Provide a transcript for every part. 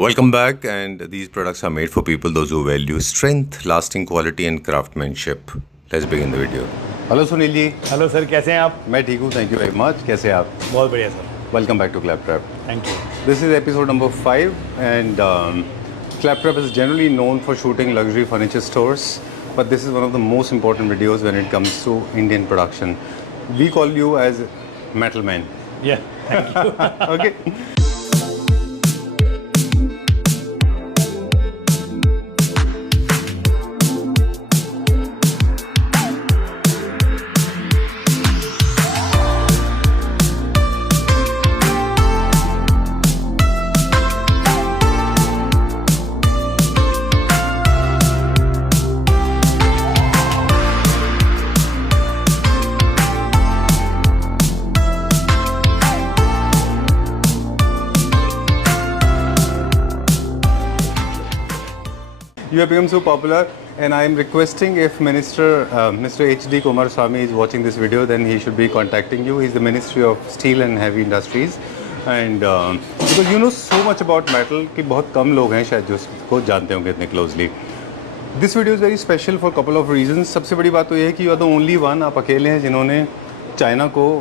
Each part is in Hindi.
Welcome back, and these products are made for people those who value strength, lasting quality and craftsmanship. Let's begin the video. Hello Sunil ji. Hello sir, कैसे हैं आप? मैं ठीक हूँ, थैंक यू वेरी मच। कैसे हैं आप? बहुत बढ़िया sir. Welcome back to Claptrap. Thank you. This is episode number 5 and Claptrap is generally known for shooting luxury furniture stores, but this is one of the most important videos when it comes to Indian production. We call you as Metal Man. Yeah, thank you. Okay. You have become so popular, and I am requesting if Mr. H.D. Kumaraswamy is watching this video, then he should be contacting you. He's the Ministry of Steel and Heavy Industries, and because you know so much about metal कि बहुत कम लोग हैं शायद जो इसको जानते होंगे इतने closely. This video is very special for a couple of reasons. सबसे बड़ी बात तो ये है कि you are the only one, आप अकेले हैं जिन्होंने चाइना को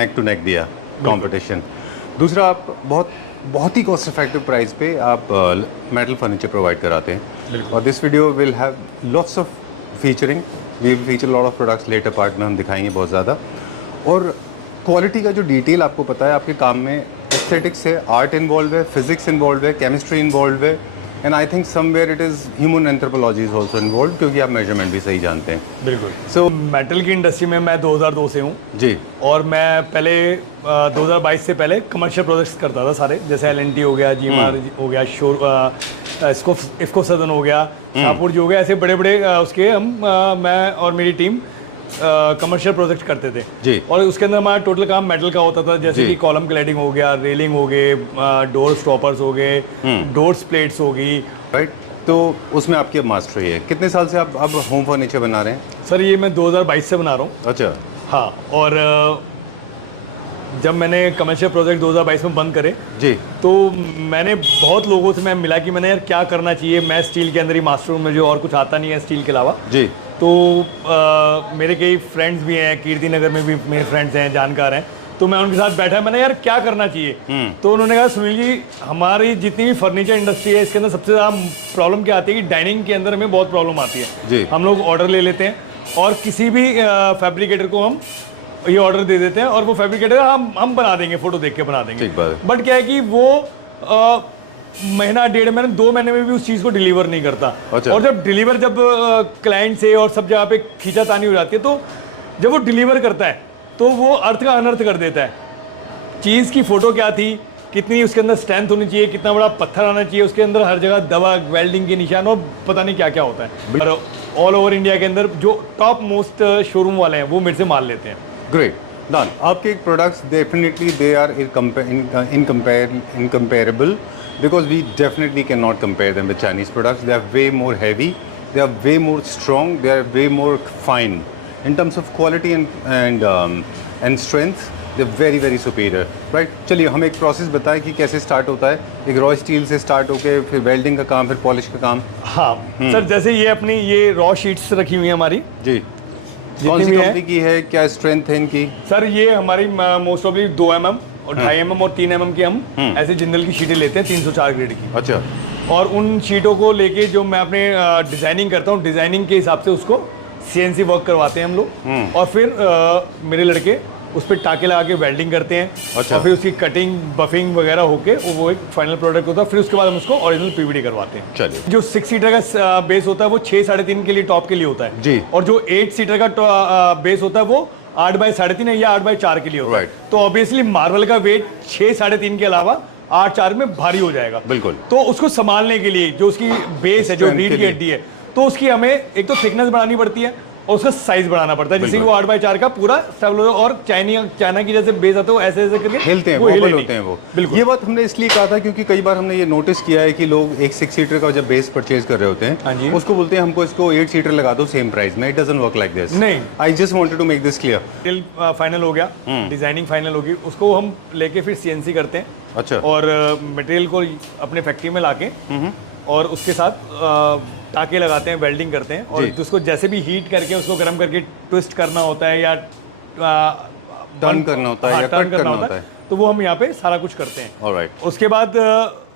neck to neck दिया competition. दूसरा, आप बहुत ही कॉस्ट इफेक्टिव प्राइस पे आप मेटल फर्नीचर प्रोवाइड कराते हैं, और this video will have lots of featuring. We will feature lot of products later part में हम दिखाएंगे बहुत ज़्यादा, और क्वालिटी का जो डिटेल आपको पता है आपके काम में, एस्थेटिक्स है, आर्ट इन्वॉल्व है, फिजिक्स इन्वॉल्व है, केमिस्ट्री इन्वॉल्व है, and I think somewhere it is human anthropology is also involve, क्योंकि आप मेजरमेंट भी सही जानते हैं। बिल्कुल। सो मेटल की इंडस्ट्री में मैं 2002 से हूँ जी, और मैं पहले 2022 से पहले कमर्शियल प्रोजेक्ट्स करता था सारे, जैसे LNT हो गया, GMR हो गया, इफ्को सदन हो गया, शाहपुर जी हो गया, ऐसे बड़े बड़े उसके मैं और मेरी टीम कमर्शियल प्रोजेक्ट करते थे जी। और उसके अंदर हमारा टोटल काम मेटल का होता था, जैसे कि कॉलम क्लैडिंग हो गया, रेलिंग हो गए, डोर स्टॉपर्स हो गए, डोर्स प्लेट्स हो गई। राइट, तो उसमें आपकी अब मास्टरी है। कितने साल से आप अब होम फर्नीचर बना रहे हैं? सर ये मैं 2022 से बना रहा हूँ। अच्छा। हाँ, और जब मैंने कमर्शियल प्रोजेक्ट 2022 में बंद करे जी, तो मैंने बहुत लोगों से मैं मिला कि मैंने यार क्या करना चाहिए, मैं स्टील के अंदर ही मास्टर हूँ, मुझे और कुछ आता नहीं है स्टील के अलावा जी। तो मेरे कई फ्रेंड्स भी हैं, कीर्ति नगर में भी मेरे फ्रेंड्स हैं, जानकार हैं, तो मैं उनके साथ बैठा, मैंने यार क्या करना चाहिए। तो उन्होंने कहा सुनील जी, हमारी जितनी भी फर्नीचर इंडस्ट्री है इसके अंदर सबसे ज़्यादा प्रॉब्लम क्या आती है कि डाइनिंग के अंदर हमें बहुत प्रॉब्लम आती है जी। हम लोग ऑर्डर ले लेते हैं और किसी भी फैब्रिकेटर को हम ये ऑर्डर दे देते हैं और वो फैब्रिकेटर हम बना देंगे, फोटो देख के बना देंगे। बट क्या है कि वो महीना, 1.5 महीने, 2 महीने में भी उस चीज़ को डिलीवर नहीं करता। अच्छा। और जब डिलीवर क्लाइंट से और सब जगह पे खींचातानी हो जाती है, तो जब वो डिलीवर करता है तो वो अर्थ का अनर्थ कर देता है। चीज़ की फ़ोटो क्या थी, कितनी उसके अंदर स्ट्रेंथ होनी चाहिए, कितना बड़ा पत्थर आना चाहिए, उसके अंदर हर जगह दवा, वेल्डिंग के निशान और पता नहीं क्या क्या होता है। और ऑल ओवर इंडिया के अंदर जो टॉप मोस्ट शोरूम वाले हैं वो मेरे से माल लेते हैं। Great, done. आपके products definitely they are incomparable because we definitely cannot compare them with Chinese products. They are way more heavy, they are way more strong, they are way more fine in terms of quality and strength. They're very very superior, right? चलिए हम एक प्रोसेस बताएं कि कैसे स्टार्ट होता है, एक रॉ स्टील से स्टार्ट होके फिर वेल्डिंग का काम, फिर पॉलिश का काम। हाँ सर, जैसे ये अपनी ये रॉ शीट्स रखी हुई है हमारी जी, कौन सी कंपनी की है, क्या स्ट्रेंथ है इनकी? सर ये हमारी मोस्ट ऑफली 2 mm और 2.5 mm और 3 mm की हम ऐसे जिंदल की शीटें लेते हैं, 304 ग्रेड की। अच्छा। और उन शीटों को लेके जो मैं अपने डिजाइनिंग करता हूँ, डिजाइनिंग के हिसाब से उसको CNC वर्क करवाते हैं हम लोग, और फिर मेरे लड़के उस पर टाके लगा के वेल्डिंग करते हैं। अच्छा। और फिर उसकी कटिंग, बफिंग वगैरह होके वो एक फाइनल प्रोडक्ट होता है। फिर उसके बाद हम उसको ओरिजिनल PVD करवाते हैं। चलिए, जो 6 सीटर का बेस होता है वो 6 3.5 के लिए टॉप के लिए होता है जी, और जो 8 सीटर का बेस होता है वो 8 बाई 3.5 या 8 बाई 4 के लिए होता है। तो ऑब्वियसली मार्बल का वेट 6 3.5 के अलावा 8-4 में भारी हो जाएगा। बिल्कुल। तो उसको संभालने के लिए जो उसकी बेस है, जो रीढ़ की हड्डी है, तो उसकी हमें एक तो थिकनेस बढ़ानी पड़ती है और उसका साइज बढ़ाना पड़ता है, जैसे कि वो 8x4 का पूरा स्टेबल हो, और चाइना की जैसे बेस आते हैं वो ऐसे ऐसे करके हिलते हैं, वो हिले वॉबल नहीं। होते हैं वो। बिल्कुल। ये बात हमने इसलिए कहा था क्योंकि कई बार हमने ये नोटिस किया है कि लोग एक 6 सीटर का जब बेस परचेज कर रहे होते हाँ जी। हैं, उसको बोलते हैं हमको इसको 8 सीटर लगा दो सेम प्राइस में। It doesn't work like this. नहीं। I just wanted to make this clear. Material final हो गया, डिजाइनिंग फाइनल होगी, उसको हम लेके फिर सीएनसी करते हैं अच्छा। और मटेरियल को अपने फैक्ट्री में लाके और उसके साथ टाके लगाते हैं, वेल्डिंग करते हैं, और जी। उसको जैसे भी हीट करके उसको गर्म करके ट्विस्ट करना होता है या टर्न करना होता है हाँ, या टर्न कट करना होता है। तो वो हम यहाँ पे सारा कुछ करते हैं। ऑलराइट। उसके बाद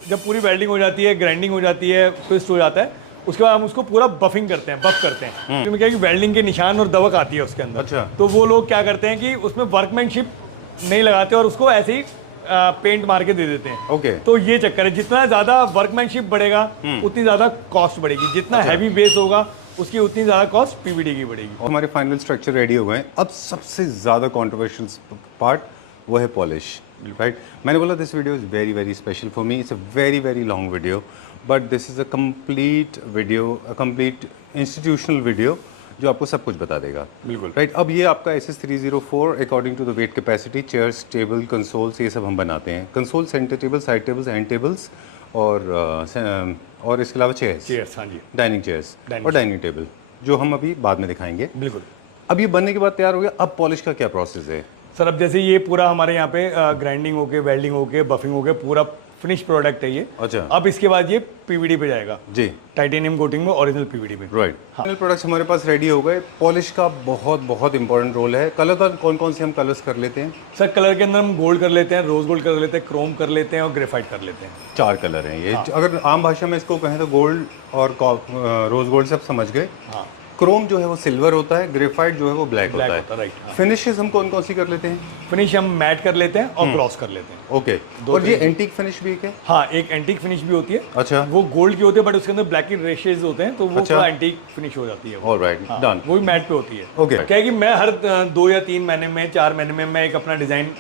जब पूरी वेल्डिंग हो जाती है, ग्राइंडिंग हो जाती है, ट्विस्ट हो जाता है, उसके बाद हम उसको पूरा बफिंग करते हैं, बफ करते हैं। क्योंकि क्या है कि वेल्डिंग के निशान और दवक आती है उसके अंदर। अच्छा। तो वो लोग क्या करते हैं कि उसमें वर्कमैनशिप नहीं लगाते और उसको ऐसे ही पेंट मार के दे देते हैं। ओके। तो ये चक्कर है, जितना ज्यादा वर्कमैनशिप बढ़ेगा उतनी ज्यादा कॉस्ट बढ़ेगी, जितना हैवी बेस होगा उसकी उतनी ज्यादा कॉस्ट पीवीडी की बढ़ेगी। हमारे फाइनल स्ट्रक्चर रेडी हो गए हैं। अब सबसे ज़्यादा कंट्रोवर्शियल पार्ट वो है पॉलिश, राइट। मैंने बोला this video is very very special for me. It's a very very long video, but this is a complete video, a complete institutional video जो आपको सब कुछ बता देगा। बिल्कुल। राइट। अब ये आपका SS304 according to the weight capacity, chairs, table, consoles, ये सब हम बनाते हैं। Console, centre table, side tables, end tables, और इसके अलावा चेयर्स, चेयर्स, हाँ जी, डाइनिंग चेयर्स और डाइनिंग टेबल, जो हम अभी बाद में दिखाएंगे। बिल्कुल। अब ये बनने के बाद तैयार हो गया, अब पॉलिश का क्या प्रोसेस है? सर अब जैसे ये पूरा हमारे यहाँ पे ग्राइंडिंग होके, वेल्डिंग होके, बफिंग होके पूरा फिनिश प्रोडक्ट है ये। अच्छा। अब इसके बाद ये पीवीडी पे जाएगा जी। टाइटेनियम कोटिंग में, ओरिजिनल पीवीडी पे। राइट। फाइनल प्रोडक्ट्स हमारे पास रेडी हो गए। पॉलिश का बहुत बहुत इंपॉर्टेंट रोल है। कलर का कौन कौन से हम कलर्स कर लेते हैं? सर कलर के अंदर हम गोल्ड कर लेते हैं, रोज गोल्ड कर लेते हैं, क्रोम कर लेते हैं और ग्रेफाइट कर लेते हैं। 4 कलर हैं ये। अगर आम भाषा में इसको कहें तो गोल्ड और रोज गोल्ड सब समझ गए। हाँ। क्रोम जो है वो सिल्वर होता है, ग्रेफाइट जो है वो ब्लैक होता है। राइट। फिनिशेस हम कौन कौन सी कर लेते हैं? फिनिश हम मैट कर लेते हैं और ग्लॉस कर लेते हैं। ओके। और ये एंटीक फिनिश भी है क्या? हाँ, एक एंटीक फिनिश भी होती है। अच्छा। वो गोल्ड की होती है बट उसके अंदर ब्लैक रेशेज होते हैं, तो वो अच्छा। थोड़ा एंटीक फिनिश हो जाती है वो। Alright, done. वो भी मैट पे होती है। ओके। क्या है कि मैं हर 2 या 3 महीने में, 4 महीने में मैं एक अपना डिजाइन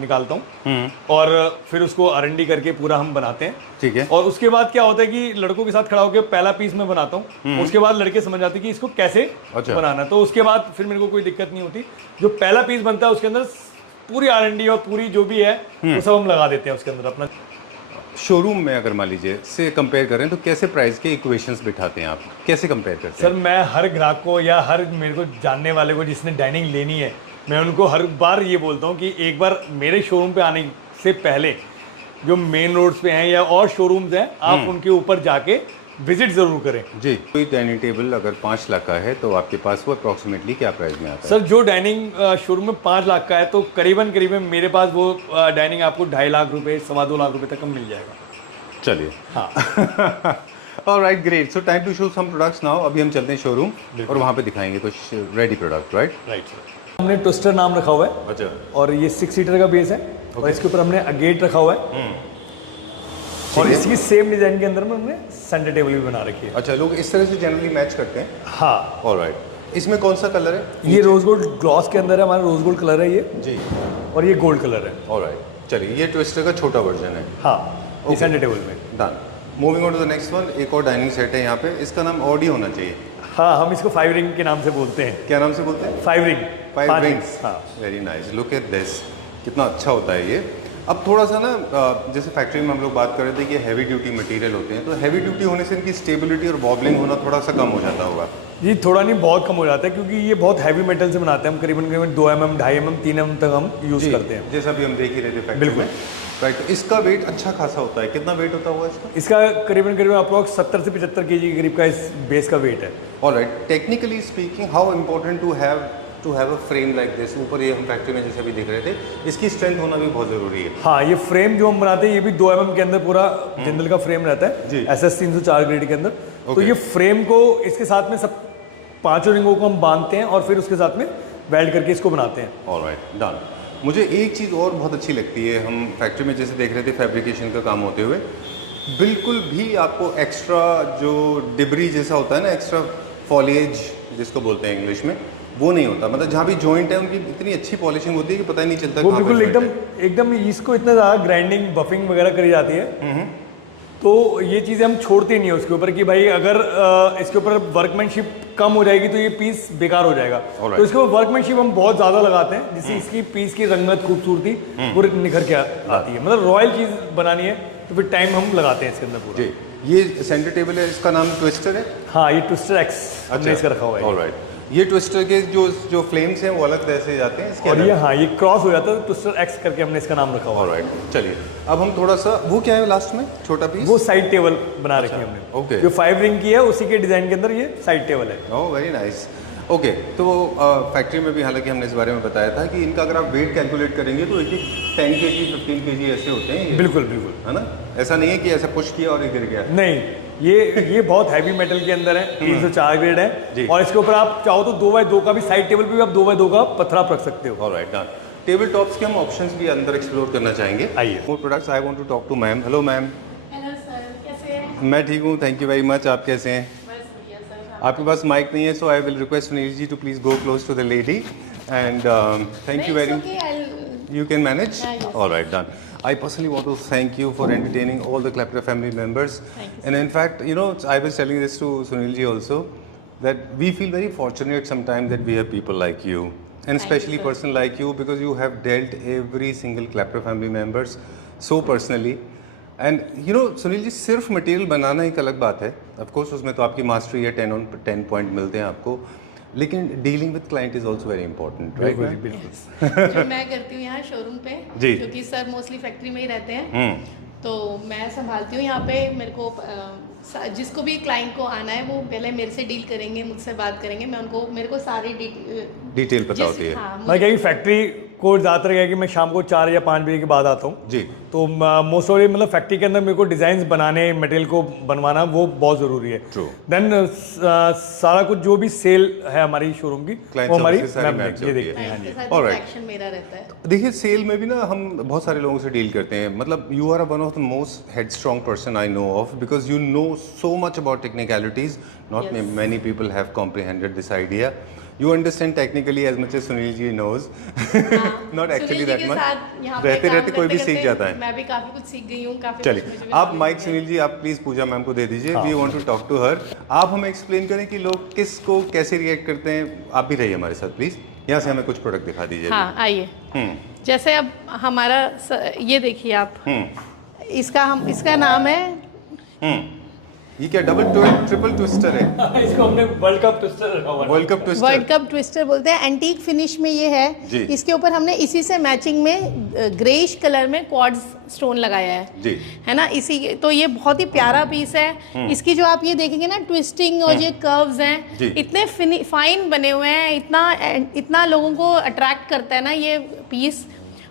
निकालता हूँ और फिर उसको R&D करके पूरा हम बनाते हैं। ठीक है। और उसके बाद क्या होता है कि लड़कों के साथ खड़ा होकर पहला पीस मैं बनाता हूँ, उसके बाद लड़के समझ जाते हैं कि इसको कैसे अच्छा। बनाना है। तो उसके बाद फिर मेरे को कोई दिक्कत नहीं होती। जो पहला पीस बनता है उसके अंदर पूरी R&D और पूरी जो भी है वो सब हम लगा देते हैं उसके अंदर अपना। शोरूम में अगर मान लीजिए से कंपेयर करें तो कैसे प्राइस के इक्वेशंस बिठाते हैं आप? कैसे कंपेयर करते सर मैं हर ग्राहक को या हर मेरे को जानने वाले को जिसने डाइनिंग लेनी है, मैं उनको हर बार ये बोलता हूँ कि एक बार मेरे शोरूम पे आने से पहले जो मेन रोड्स पे हैं या और शोरूम्स हैं, आप उनके ऊपर जाके विजिट जरूर करें। जी। कोई डाइनिंग टेबल अगर 5 लाख का है तो आपके पास वो अप्रॉक्सीमेटली क्या प्राइस में आता है? सर जो डाइनिंग शोरूम में 5 लाख का है तो करीबन करीबन मेरे पास वो डाइनिंग आपको 2.5 लाख रुपए, 2.25 लाख रुपए तक का मिल जाएगा। चलिए। हाँ। Alright, great. So time to show some products now. अभी हम चलते हैं शोरूम और वहाँ पे दिखाएंगे कुछ ready product, right? Right sir. हमने ट्विस्टर नाम रखा हुआ है। अच्छा। और ये 6 सीटर का बेस है और इसके ऊपर हमने अगेट रखा हुआ है और इसकी सेम डिजाइन के अंदर में हमने सेंटर टेबल भी बना रखी है। अच्छा, लोग इस तरह से जनरली मैच करते हैं। हाँ। ऑलराइट। इसमें कौन सा कलर है? ये रोज गोल्ड ग्लॉस के अंदर है, हमारा रोज गोल्ड कलर है ये, जी। और ये गोल्ड कलर है। ऑलराइट, चलिए। ये ट्विस्टर का छोटा वर्जन है। हाँ, ये सेंटर टेबल में। Done. Moving on to the next one. एक और डाइनिंग सेट है यहाँ पे। इसका नाम ऑडी होना चाहिए। हाँ, हम इसको 5 रिंग के नाम से बोलते हैं। क्या नाम से बोलते हैं? 5 रिंग। 5 रिंग्स। हाँ। Very nice. Look at this, कितना अच्छा होता है ये। अब थोड़ा सा ना जैसे फैक्ट्री में हम लोग बात कर रहे थे कि हैवी ड्यूटी मटेरियल होते हैं, तो हैवी ड्यूटी होने से इनकी स्टेबिलिटी और वॉबलिंग होना थोड़ा सा कम हो जाता होगा। ये थोड़ा नहीं बहुत कम हो जाता है क्योंकि ये बहुत हैवी मेटल से बनाते हैं। हम करीबन करीबन 2 mm, 2.5 mm, 3 mm तक हम यूज़ करते हैं। जैसा भी हम देख ही रहे थे फैक्ट्री में। राइट। तो इसका वेट अच्छा खासा होता है। कितना वेट होता होगा इसका? इसका करीबन करीबन अप्रॉक्स 70 से 75 kg के करीब का इस बेस का वेट है। Alright. Technically speaking, how important to have a frame like this? ऊपर ये हम फैक्ट्री में जैसे अभी देख रहे थे, इसकी स्ट्रेंथ होना भी बहुत ज़रूरी है। हाँ, ये फ्रेम जो हम बनाते हैं ये भी 2 mm के अंदर पूरा जिंदल का फ्रेम रहता है, SS 304 ग्रेड के अंदर। तो ये फ्रेम को इसके साथ में सब 5 रिंगों को हम बांधते हैं और फिर उसके साथ में वेल्ड करके इसको बनाते हैं। Alright, done. मुझे एक चीज़ और बहुत अच्छी लगती है, हम फैक्ट्री में जैसे देख रहे थे फैब्रिकेशन का काम होते हुए, बिल्कुल भी आपको एक्स्ट्रा जो डिब्री जैसा होता है ना, एक्स्ट्रा फॉलिएज जिसको बोलते हैं इंग्लिश में, वो नहीं होता। मतलब जहाँ भी जॉइंट है उनकी इतनी अच्छी पॉलिशिंग होती है कि पता ही नहीं चलता। वो बिल्कुल एकदम इसको इतना ज़्यादा ग्राइंडिंग, बफिंग वगैरह करी जाती है तो ये चीज़ें हम छोड़ते नहीं है उसके ऊपर कि भाई अगर इसके ऊपर वर्कमैनशिप कम हो जाएगी तो ये पीस बेकार हो जाएगा। Alright. तो इसके ऊपर वर्कमैनशिप हम बहुत ज़्यादा लगाते हैं जिससे इसकी पीस की रंगत खूबसूरती पूरी निखर के आती है। मतलब रॉयल चीज़ बनानी है तो फिर टाइम हम लगाते हैं इसके अंदर पूरा। जी, ये सेंटर टेबल है, इसका नाम ट्विस्टर है। हाँ, ये ट्विस्टर एक्स हमने इसका रखा हुआ है। ऑलराइट, ये ट्विस्टर के जो फ्लेम्स हैं वो अलग तरह से जाते हैं इसके और अंदर। ये हाँ, ये क्रॉस हो जाता है तो ट्विस्टर एक्स करके हमने इसका नाम रखा हुआ है। ऑलराइट, चलिए अब हम थोड़ा सा, वो क्या है लास्ट में छोटा पीस? वो साइड टेबल बना रखी है हमने। ओके। जो 5 रिंग की है उसी के डिजाइन के अंदर ये साइड टेबल है। Oh very nice. ओके, तो फैक्ट्री में भी हालांकि हमने इस बारे में बताया था कि इनका अगर आप वेट कैलकुलेट करेंगे तो एक 10 kg 15 kg ऐसे होते हैं ये, बिल्कुल बिल्कुल, है ना? ऐसा नहीं है कि ऐसा पुश किया और ये गिर गया। नहीं, ये बहुत हैवी मेटल के अंदर है, 304 ग्रेड जी। है। और इसके ऊपर आप चाहो तो 2x2 का भी साइड टेबल पे भी आप 2x2 का पत्थर आप रख सकते हो। Alright, done. टेबल टॉप्स के हम ऑप्शंस भी अंदर एक्सप्लोर करना चाहेंगे। आइए। More products, I want to talk to ma'am. Hello ma'am. Hello sir, कैसे हैं? मैं ठीक हूँ, थैंक यू वेरी मच। आप कैसे हैं? बस बढ़िया सर। आपके पास माइक नहीं है, so I will request Sunil ji to please go close to the lady and thank you very much. You can manage? Yeah, yes. All right, done. I personally want to thank you for entertaining all the Clapter family members. Thank you, And in fact, you know, I was telling this to Sunil ji also, that we feel very fortunate sometimes that we have people like you. And you, especially sir. person like you, because you have dealt every single Clapter family members so personally. And you know, Sunil ji, सिर्फ मटेरियल बनाना एक अलग बात है. Of course, उसमें तो आपकी मास्टरी है, 10 on 10 पॉइंट मिलते हैं आपको. लेकिन dealing with client is also very important, right? बिल्कुल। जो मैं करती हूँ यहाँ शोरूम पे, जी। क्योंकि सर मोस्टली फैक्ट्री में ही रहते हैं, तो मैं संभालती हूँ यहाँ पे। मेरे को जिसको भी क्लाइंट को आना है वो पहले मेरे से डील करेंगे, मुझसे बात करेंगे। मैं उनको, मेरे को सारी डिटेल पता होती है। हाँ, मैं क्या कि फैक्ट्री को ज़्यादातर क्या है कि मैं शाम को 4 या 5 बजे के बाद आता हूँ। जी। तो मोस्ट ऑफ मतलब फैक्ट्री के अंदर मेरे को डिजाइन बनाने, मटेरियल को बनवाना वो बहुत ज़रूरी है। True. देन सारा कुछ जो भी सेल है हमारी शोरूम की, Client वो हमारी services सारी मैम manage ये होती देखती है। हैं। हाँ क्लाइंट जी। के साथ Alright. इंटरेक्शन मेरा रहता है। देखिए, सेल में भी ना हम बहुत सारे लोगों से डील करते हैं। मतलब you are one of the most head strong person I know of, because you know so much about technicalities. Not Yes. Many people have comprehended this idea. You understand technically as much as Sunil ji knows. Not actually Sunil ji that के much. साथ यहाँ पे रहते काम रहते कोई भी करते सीख जाता है. मैं भी काफी कुछ सीख गई हूँ। काफी चलिए, कुछ मुझे भी आप knowledge माइक है। सुनील जी, आप प्लीज पूजा मैम को दे दीजिए. We want to talk to her. आप हमें एक्सप्लेन करें कि लोग किसको कैसे रिएक्ट करते हैं. आप भी रहिए हमारे साथ प्लीज. यहाँ से हमें कुछ प्रोडक्ट दिखा दीजिए. हाँ, आइए। जैसे अब हमारा ये देखिए आप, इसका नाम है, ये क्या डबल ट्रिपल ट्विस्टर है? इसको हमने वर्ल्ड कप ट्विस्टर रखा हुआ है। World cup twister. World cup twister बोलते हैं। एंटीक फिनिश में ये जी। है। इसके ऊपर हमने इसी से मैचिंग में ग्रेइश कलर में क्वार्ट्ज स्टोन लगाया है। जी. है ना, इसी तो ये बहुत ही प्यारा पीस है। इसकी जो आप ये देखेंगे ना, ट्विस्टिंग और ये कर्व्स हैं, जी। इतने फाइन बने हुए हैं, इतना लोगों को अट्रैक्ट करता है ना ये पीस।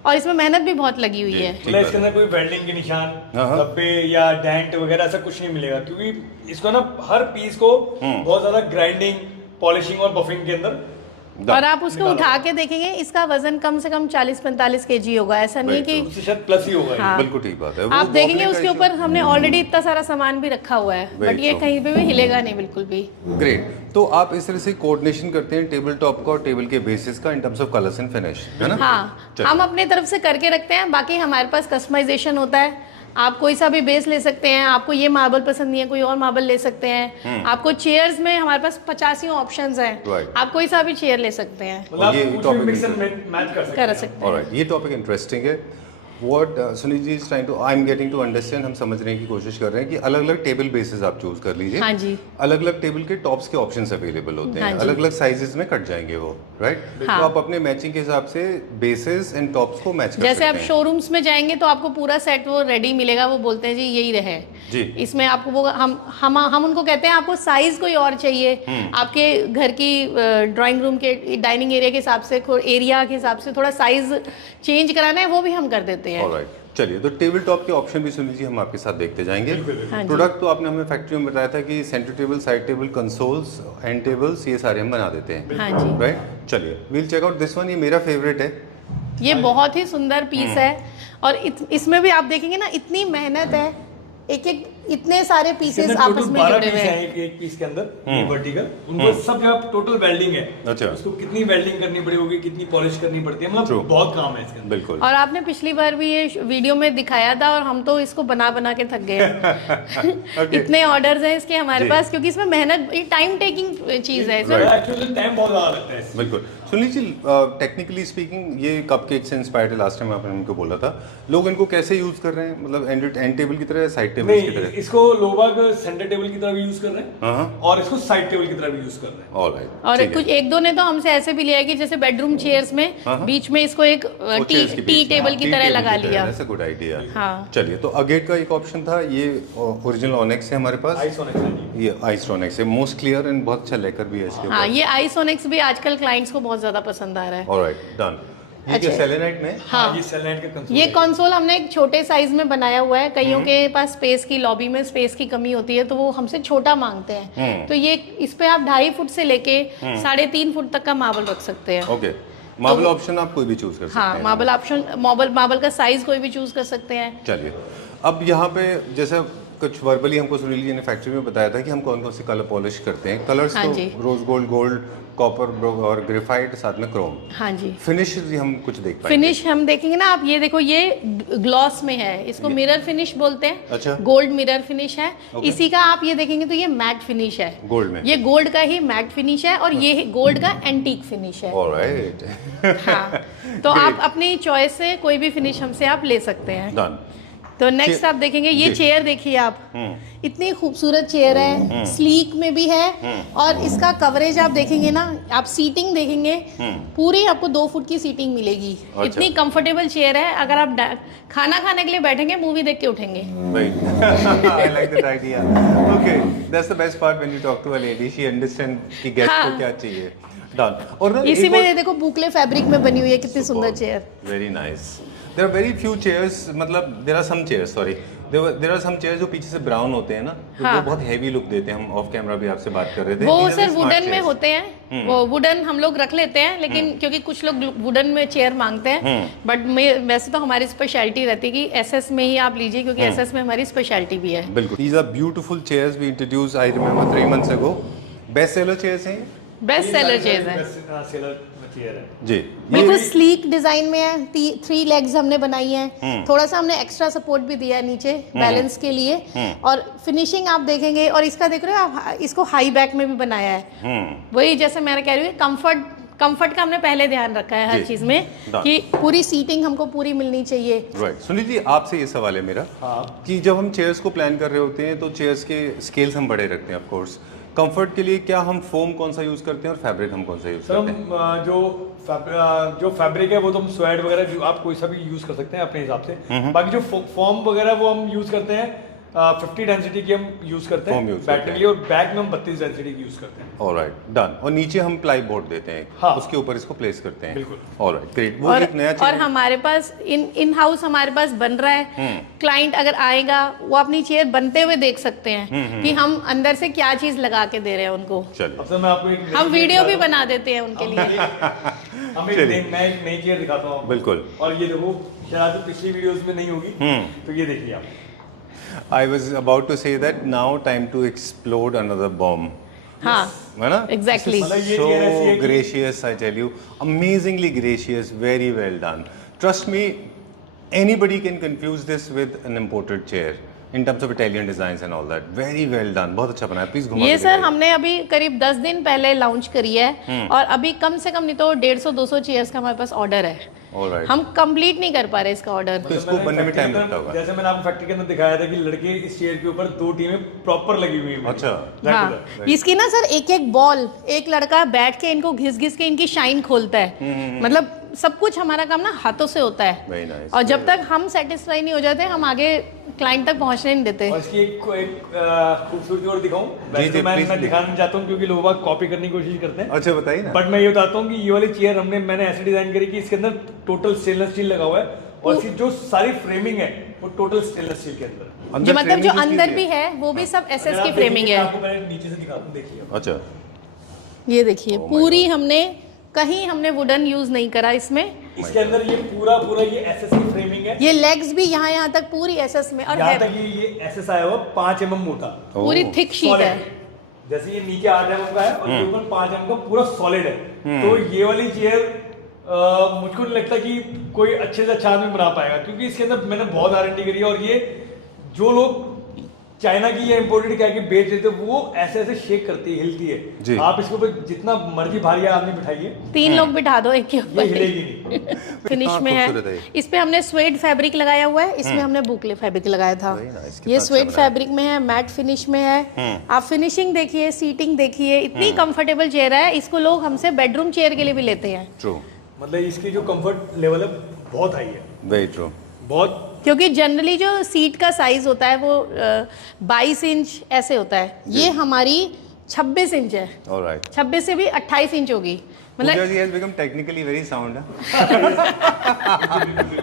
और इसमें मेहनत भी बहुत लगी हुई है। मतलब इसके अंदर कोई वेल्डिंग के निशान, धब्बे या डेंट वगैरह ऐसा कुछ नहीं मिलेगा, क्योंकि इसको ना हर पीस को बहुत ज्यादा ग्राइंडिंग, पॉलिशिंग और बफिंग के अंदर। और आप उसको उठा के देखेंगे, इसका वजन कम से कम 40-45 kg होगा। ऐसा नहीं कि उससे शायद प्लस ही होगा ये। हाँ। बिल्कुल ठीक बात है. आप वो देखेंगे bottling का उसके issue- ऊपर हमने ऑलरेडी इतना सारा सामान भी रखा हुआ है, Very बट ये true. कहीं पे भी हिलेगा नहीं बिल्कुल भी। ग्रेट. तो आप इस तरह से कोऑर्डिनेशन करते हैं टेबल टॉप का और टेबल के बेसिस का in terms of colours and finish, है ना? हाँ, चलिए. हम अपने तरफ से करके रखते हैं। बाकी हमारे पास कस्टमाइजेशन होता है। आप कोई सा भी बेस ले सकते हैं। आपको ये मार्बल पसंद नहीं है, कोई और मार्बल ले सकते हैं। आपको चेयर्स में हमारे पास 50 ऑप्शंस हैं। Right. आप कोई सा भी चेयर ले सकते हैं, मतलब आप ये कुछ topic भी मिक्स एंड मैच कर सकते कर हैं। सकते हैं। Alright, ये टॉपिक इंटरेस्टिंग है. What Sunil ji is trying to, I'm getting to understand, हम समझने की कोशिश कर रहे हैं कि अलग-अलग टेबल बेसिस आप चूज कर लीजिए. हाँ जी। अलग-अलग टेबल के टॉप्स के ऑप्शंस अवेलेबल होते हैं. हाँ जी। अलग-अलग साइजेस में कट जाएंगे वो, राइट? हाँ। तो आप अपने मैचिंग के हिसाब से बेसिस एंड टॉप्स को मैच कर जैसे सकते आप हैं. शोरूम्स में जाएंगे तो आपको पूरा सेट वो रेडी मिलेगा। वो बोलते हैं जी यही रहे जी. इसमें आपको वो हम उनको कहते हैं आपको साइज कोई और चाहिए, आपके घर की ड्राइंग रूम के डाइनिंग एरिया के हिसाब से, एरिया के हिसाब से थोड़ा साइज चेंज कराना है, वो भी हम कर देते हैं। ऑलराइट, चलिए. तो टेबल टॉप के ऑप्शन भी सुन लीजिए, हम आपके साथ देखते जाएंगे. हाँ जी। प्रोडक्ट तो आपने हमें फैक्ट्री में बताया था कि centre table, side table, consoles, end tables, ये सारे हम बना देते हैं. हाँ जी। राइट, चलिए. We'll check out this one. ये मेरा फेवरेट है. ये बहुत ही सुंदर पीस है। और इसमें भी आप देखेंगे ना, इतनी मेहनत है एक एक इतने सारे इसके पीसेस अंदर आपस total में 12 जुड़े पीस हुए हैं हैं। एक पीस के अंदर वर्टिकल, उनको सब जगह टोटल वेल्डिंग है। अच्छा। उसको कितनी वेल्डिंग करनी पड़ी होगी, कितनी पॉलिश करनी पड़ती है, True. मतलब बहुत काम है इसके अंदर। बिल्कुल। और आपने पिछली बार भी ये वीडियो में दिखाया था और हम तो इसको बना बना के थक गए हैं। Okay. इतने ऑर्डर्स हैं इसके हमारे जी। पास, क्योंकि इसमें मेहनत, ये टाइम टेकिंग चीज है सर। एक्चुअली टाइम बहुत ज्यादा लगता है इसमें। बिल्कुल। सुनील जी, टेक्निकली स्पीकिंग ये कपकेक से इंस्पायर्ड है, लास्ट टाइम आपने हमको बोला था। लोग इनको कैसे यूज कर रहे हैं, मतलब एंड टेबल की तरह या साइड टेबल की नहीं, तरह? इसको लोग सेंटर टेबल की तरह भी यूज कर रहे हैं हाँ। और इसको साइड टेबल की तरह भी यूज कर रहे हैं। ऑलराइट। और कुछ एक दो ने तो हमसे ऐसे भी लिया है कि जैसे बेडरूम चेयर्स में बीच में इसको एक टी टेबल की तरह लगा लिया। That's a good idea. हाँ। चलिए, तो अगेट का एक ऑप्शन था, ये ओरिजिनल ऑनेक्स है हमारे पास। आइसोनिक्स है जी। ये आइसोनिक्स है, मोस्ट क्लियर एंड बहुत अच्छा लेकर भी है इसके हाँ, ऊपर। ये आइसोनिक्स भी आजकल क्लाइंट्स को बहुत ज्यादा पसंद आ रहा है। Alright, done. ये क्या अच्छा। सेलेनाइट में? हाँ, ये सेलेनाइट का कंसोल ये है। कंसोल हमने एक छोटे साइज में बनाया हुआ है। कईयों के पास स्पेस की, लॉबी में स्पेस की कमी होती है तो वो हमसे छोटा मांगते हैं। तो ये इस पे आप 2.5 फुट से लेके 3.5 फुट तक का मार्बल रख सकते हैं। ओके। मार्बल ऑप्शन आप कोई भी चूज कर सकते हाँ, हैं। मार्बल ऑप्शन, मार्बल का साइज कोई भी चूज कर सकते हैं। चलिए, अब यहाँ पे जैसे कुछ वर्बली हमको सुनील जी ने फैक्ट्री में बताया था कि हम कौन कौन से कलर पॉलिश करते हैं। कलर्स हाँ तो जी। रोज गोल्ड, गोल्ड, कॉपर और ग्रेफाइट, साथ में क्रोम। हाँ जी। फिनिश हम कुछ देख पाएंगे। फिनिश हम देखेंगे ना, आप ये देखो, ये ग्लॉस में है, इसको मिरर फिनिश बोलते हैं। अच्छा। गोल्ड मिरर फिनिश है। Okay. इसी का आप ये देखेंगे तो ये मैट फिनिश है। गोल्ड में। ये गोल्ड का ही मैट फिनिश है और ये गोल्ड का एंटीक फिनिश है। ऑलराइट। हाँ, तो आप अपनी चॉइस से कोई भी फिनिश हमसे आप ले सकते हैं। डन। तो नेक्स्ट आप देखेंगे, ये जी। चेयर देखिए आप, इतनी खूबसूरत चेयर है, स्लीक में भी है। और इसका कवरेज आप देखेंगे ना, आप सीटिंग देखेंगे, पूरी आपको 2 फुट की सीटिंग मिलेगी। अच्छा। इतनी कंफर्टेबल चेयर है, अगर आप खाना खाने के लिए बैठेंगे, मूवी देख के उठेंगे। Right. I like that idea. Okay, that's the best part when you talk to a lady. She understands कि गेस्ट को हाँ। क्या चाहिए। Done. और ना इसी एक में और- ये देखो, बुकले फैब्रिक में बनी हुई है, कितनी सुंदर chair. Very nice. There are very few chairs, मतलब there are some chairs, sorry. There are some chairs जो पीछे से ब्राउन होते हैं ना, तो हाँ। वो बहुत हैवी लुक देते हैं। हम ऑफ कैमरा भी आपसे बात कर रहे थे। वो These are sir very smart wooden में chairs. होते हैं, वो वुडन हम लोग रख लेते हैं, लेकिन क्योंकि कुछ लोग वुडन में चेयर मांगते हैं। बट वैसे तो हमारी स्पेशलिटी रहती है कि एसएस में ही आप लीजिए, क्योंकि एसएस में हमारी स्पेशलिटी भी है। बिल्कुल। These are beautiful chairs we introduced, I remember 3 months ago. Best seller chairs हैं ये? बेस्ट सेलर चेयर है। सेलर चेयर है जी। बिल्कुल स्लीक डिजाइन में है। 3 लेग्स हमने बनाई हैं। थोड़ा सा हमने एक्स्ट्रा सपोर्ट भी दिया है नीचे बैलेंस के लिए। और फिनिशिंग आप देखेंगे, और इसका देख रहे हो आप, इसको हाई बैक में भी बनाया है। वही जैसे मैं कह रही हूँ, कंफर्ट का हमने पहले ध्यान रखा है हर जी। चीज में, Done. कि पूरी सीटिंग हमको पूरी मिलनी चाहिए। राइट। सुनील जी, आपसे ये सवाल है मेरा कि जब हम चेयर्स को प्लान कर रहे होते हैं तो चेयर्स के स्केल्स हम बड़े रखते हैं ऑफ कोर्स। कंफर्ट के लिए क्या हम फोम कौन सा यूज करते हैं और फैब्रिक हम कौन सा यूज सर, करते हैं? हम जो फैब्रिक है वो तो हम स्वेड वगैरह आप कोई सा भी यूज कर सकते हैं अपने हिसाब से। बाकी जो फॉर्म वगैरह वो हम यूज करते हैं 50 डेंसिटी की हम यूज करते Foam हैं use बैक करते के हैं। लिए, और बैक में हम 32 डेंसिटी की यूज करते हैं। Alright, done. और नीचे हम प्लाई बोर्ड देते हैं, हाँ। उसके ऊपर इसको प्लेस करते हैं। बिल्कुल। Alright, great. वो और एक नया और चीज हमारे पास इन हाउस हमारे पास बन रहा है। क्लाइंट अगर आएगा, वो अपनी चेयर बनते हुए देख सकते हैं कि हम अंदर से क्या चीज लगा के दे रहे हैं उनको। चलिए। अब सर मैं आपको एक हम वीडियो भी बना देते हैं उनके लिए। मैं एक नई चेयर दिखाता हूँ आपको। बिल्कुल। और ये देखो, शायद पिछली वीडियोस में नहीं होगी, तो ये देखिए आप। I was about to say that now time to explode another bomb. हाँ, है ना? Exactly. This is ये चेयर ऐसी है so कि- gracious, I tell you. Amazingly gracious, very well done. Trust me, anybody can confuse this with an imported chair in terms of Italian designs and all that. Very well done. बहुत अच्छा बनाया. Please घुमा ये के सर दिखाइए. हमने अभी करीब 10 दिन पहले लॉन्च करी है, और अभी कम से कम नहीं तो 150-200 चेयर्स का हमारे पास ऑर्डर है। All right. हम कंप्लीट नहीं कर पा रहे इसका ऑर्डर। तो इसको बनने में टाइम लगता होगा. जैसे मैंने आपको फैक्ट्री के अंदर दिखाया था कि लड़के इस चेयर के ऊपर 2 टीमें प्रॉपर लगी हुई हैं। अच्छा. हाँ, इसकी ना सर एक एक बॉल, एक लड़का बैठ के इनको घिस घिस के इनकी शाइन खोलता है। मतलब सब कुछ हमारा काम ना हाथों से होता है। Very nice. और जब तक हम सेटिस्फाई नहीं हो जाते, हम आगे क्लाइंट तक पहुंचने नहीं देते। और इसकी एक खूबसूरती और दिखाऊं, जी, वैसे तो मैं please, दिखाना नहीं चाहता हूं क्योंकि लोग कॉपी करने की कोशिश करते हैं। अच्छा, बताइए ना. बट मैं ये बताता हूँ कि ये वाली चेयर मैंने ऐसे डिजाइन करी कि इसके अंदर टोटल स्टेनलेस स्टील लगा हुआ है, और इसकी जो सारी फ्रेमिंग है वो टोटल स्टेनलेस स्टील के अंदर। अंदर जो मतलब जो framing किस अंदर चीज़ भी है? है वो भी सब एसएस अगर की आप फ्रेमिंग देखेंगे, है। आपको पहले नीचे से दिखाता हूं, देखिए। अच्छा. ये देखिए, पूरी हमने कहीं हमने वुडन यूज नहीं करा इसमें। इसके अंदर ये पूरा ये एसएस की फ्रेमिंग है। ये लेग्स भी यहाँ तक पूरी एसएस में, और यहाँ तक ये एसएस आया हुआ 5 mm मोटा, पूरी थिक शीट है। जैसे ये नीचे 8 mm का है और ये ऊपर 5 mm का पूरा सॉलिड है। तो ये वाली चेयर मुझको नहीं लगता कि कोई अच्छे से अच्छा आदमी बना पाएगा, क्योंकि इसके अंदर मैंने बहुत R&D करी है। और ये जो लोग चाइना की या इम्पोर्टेड क्या की बेच देते वो ऐसे शेक करती है, हिलती है। आप इसके ऊपर जितना मर्जी भारी आदमी बिठाइए, 3 लोग बिठा दो एक के ऊपर, ये हिलेगी नहीं। फिनिश में है। इस पे हमने स्वेड फैब्रिक लगाया हुआ है, इसमें हमने बुकले फैब्रिक लगाया था। ये स्वेड फैब्रिक में है, मैट फिनिश में है। आप फिनिशिंग देखिए, सीटिंग देखिए, इतनी कंफर्टेबल चेयर है। इसको लोग हमसे बेडरूम चेयर के लिए भी लेते हैं। ट्रू, मतलब इसकी जो कंफर्ट लेवल है बहुत हाई है। Very true. बहुत, क्योंकि जनरली जो सीट का साइज होता है वो 22 इंच ऐसे होता है, ये हमारी 26 इंच है। ऑलराइट, 26 से भी 28 इंच होगी। मतलब Pooja ji has become technically very sound.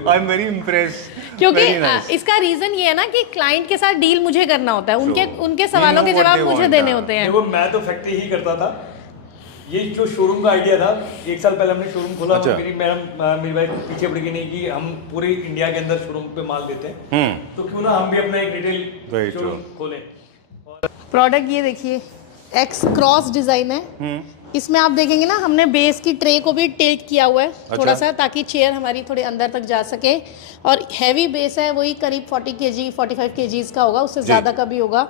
I'm very impressed. क्योंकि Very nice. इसका रीजन ये है ना कि क्लाइंट के साथ डील मुझे करना होता है, उनके True. सवालों के They know what जवाब they मुझे want, देने हाँ। होते हैं। देखो मैं तो फैक्ट्री ही करता था। ये जो शोरूम का आइडिया था, 1 साल पहले हमने शोरूम खोला। अच्छा। मेरी वाइफ पीछे पड़ गई नहीं कि हम पूरी इंडिया के अंदर शोरूम पे माल देते हैं, तो क्यों ना हम भी अपना एक Very रिटेल true. शोरूम खोलें। प्रोडक्ट ये देखिए, एक्स क्रॉस डिजाइन है। इसमें आप देखेंगे ना, हमने बेस की ट्रे को भी टिल्ट किया हुआ है थोड़ा सा, ताकि चेयर हमारी थोड़े अंदर तक जा सके। और हैवी बेस है, वही करीब 40 kg 45 kg का होगा, उससे ज्यादा का भी होगा।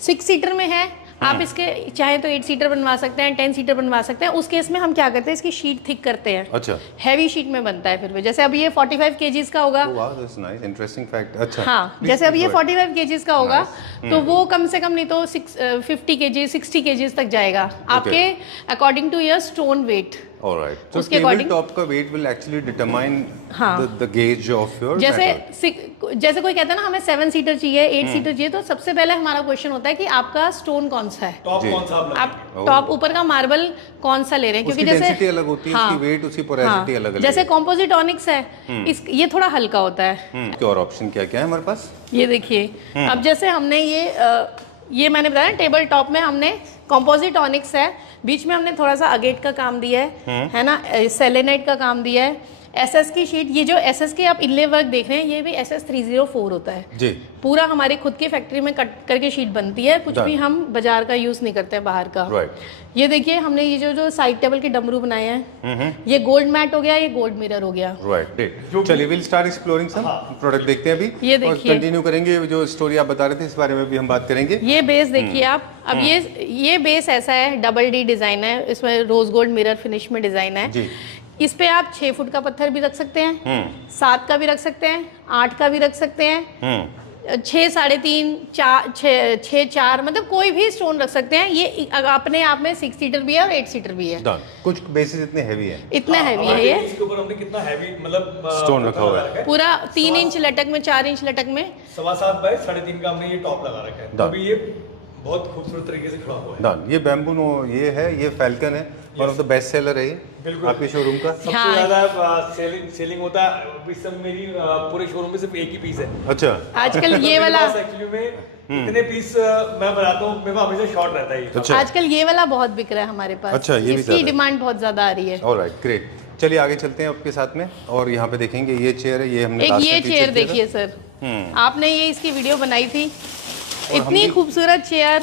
6 सीटर में है। आप इसके चाहे तो 8 सीटर बनवा सकते हैं, 10 सीटर बनवा सकते हैं। उस केस में हम क्या करते हैं, इसकी शीट थिक करते हैं। अच्छा, हैवी शीट में बनता है फिर भी। जैसे अभी ये 45 kg का होगा। wow, that's nice, interesting fact. अच्छा, हाँ, जैसे अब ये 45 kg का होगा, तो वो कम से कम नहीं तो 50 kg 60 kg तक जाएगा, आपके according to your stone weight. Alright. So उसके according- tabletop का weight will actually determine हाँ। the gauge of your जैसे metal. जैसे कोई कहता है ना हमें 7 सीटर चाहिए, 8 सीटर चाहिए, तो सबसे पहले हमारा क्वेश्चन होता है कि आपका स्टोन कौन सा है, टॉप जी। कौन सा आप टॉप ऊपर का मार्बल कौन सा ले रहे हैं। उसकी क्योंकि जैसे density अलग होती है, हाँ, उसकी weight, उसकी porosity अलग अलग जैसे है। कॉम्पोजिट ऑनिक्स है, ये थोड़ा हल्का होता है। इसके और ऑप्शन क्या क्या है हमारे पास? ये देखिए, अब जैसे हमने ये मैंने बताया टेबल टॉप में हमने कॉम्पोजिट ऑनिक्स है, बीच में हमने थोड़ा सा अगेट का काम दिया है ना, सेलेनाइट का काम दिया है। एसएस की शीट, ये जो एसएस के आप इनले वर्क देख रहे हैं, ये भी SS 304 होता है जी। पूरा हमारी खुद की फैक्ट्री में कट करके शीट बनती है, कुछ भी हम बाजार का यूज नहीं करते हैं, बाहर का। ये देखिए, हमने ये जो साइड टेबल के डमरू बनाए हैं, ये गोल्ड मैट हो गया, ये गोल्ड मिरर हो गया। राइट, चलिए will start exploring some product देखते हैं अभी। ये देखिए, कंटिन्यू करेंगे जो स्टोरी आप बता रहे थे, इस बारे में भी हम बात करेंगे। ये बेस देखिए आप, अब ये बेस ऐसा है, डबल D डिजाइन है, इसमें रोज गोल्ड मिरर फिनिश में डिजाइन है जी। इस पे आप 6 फुट का पत्थर भी रख सकते हैं, 7 का भी रख सकते हैं, 8 का भी रख सकते हैं, 6 3.5 6 4 मतलब कोई भी स्टोन रख सकते हैं। ये अपने आप में 6 सीटर भी है और 8 सीटर भी है। कुछ बेसिस इतने हैवी है, इतना हैवी है ये। इसके ऊपर हमने कितना हैवी मतलब स्टोन रखा हुआ है, पूरा 3 इंच लटक में, 4 इंच लटक में 7.25 बाय 3.5 का हमने ये टॉप लगा रखा है। अभी ये बहुत खूबसूरत तरीके से खड़ा हुआ है। डन। ये बैम्बू ये है, ये फैल्कन है, one of the best seller है ये आपके शोरूम का। सबसे ज्यादा सेलिंग होता है इस समय मेरी पूरे शोरूम में सिर्फ एक ही पीस है। अच्छा, आजकल ये वाला एक्चुअली में इतने पीस मैं बनाता हूँ, मेरे को हमेशा शॉर्ट रहता है ये। अच्छा, आजकल ये वाला बहुत बिक रहा है हमारे पास। अच्छा, ये भी इसकी डिमांड बहुत ज्यादा आ रही है। Alright, great. चलिए आगे चलते हैं आपके साथ में, और यहाँ पे देखेंगे ये चेयर है, ये हमने एक last ये में feature चेयर किया था। देखिए सर, आपने ये इसकी वीडियो बनाई थी, इतनी खूबसूरत चेयर।